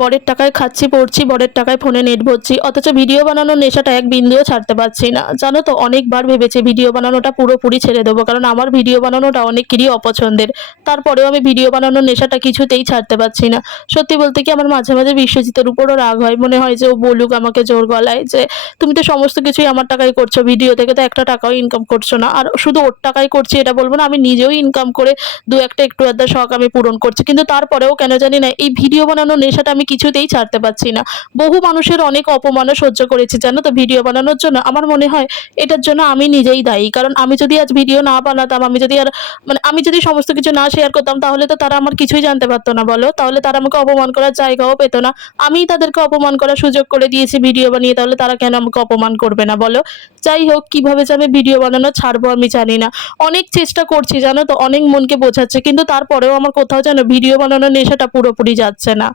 বরের টাকায় খাচ্ছি পড়ছি, বরের টাকায় ফোনে নেট ভরছি, অথচ ভিডিও বানানোর নেশাটা এক বিন্দুও ছাড়তে পারছি না। জানো তো, অনেকবার ভেবেছি ভিডিও বানানোটা পুরোপুরি ছেড়ে দেবো, কারণ আমার ভিডিও বানানোটা অনেকেরই অপছন্দের। তারপরেও আমি ভিডিও বানানোর নেশাটা কিছুতেই ছাড়তে পারছি না। সত্যি বলতে কি, আমার মাঝে মাঝে বিশ্বজিতের উপরও রাগ হয়। মনে হয় যে ও বলুক আমাকে জোর গলায় যে তুমি তো সমস্ত কিছুই আমার টাকায় করছো, ভিডিও থেকে তো একটা টাকাও ইনকাম করছো না। আর শুধু ওর টাকায় করছি এটা বলবো না, আমি নিজেও ইনকাম করে দু একটা একটু আধটা শখ আমি পূরণ করছি, কিন্তু তারপরেও কেন জানি না এই ভিডিও বানানোর নেশাটা আমি কিছুতেই ছাড়তে পারছি না। বহু মানুষের অনেক অপমানও সহ্য করেছি জানো তো ভিডিও বানানোর জন্য। আমার মনে হয় এটার জন্য আমি নিজেই দায়ী, কারণ আমি যদি আজ ভিডিও না বানাতাম, আমি যদি আর আমি যদি সমস্ত কিছু না শেয়ার করতাম, তাহলে তো তারা আমার কিছুই জানতে পারতো না বলো, তাহলে তারা আমাকে অপমান করার জায়গাও পেতো না। আমিই তাদেরকে অপমান করার সুযোগ করে দিয়েছি ভিডিও বানিয়ে, তাহলে তারা কেন আমাকে অপমান করবে না বলো। যাই হোক, কিভাবে যে আমি ভিডিও বানানো ছাড়বো আমি জানি না। অনেক চেষ্টা করছি জানো তো, অনেক মনকে বোঝাচ্ছে, কিন্তু তারপরেও আমার কোথাও যেন ভিডিও বানানোর নেশাটা পুরোপুরি যাচ্ছে না।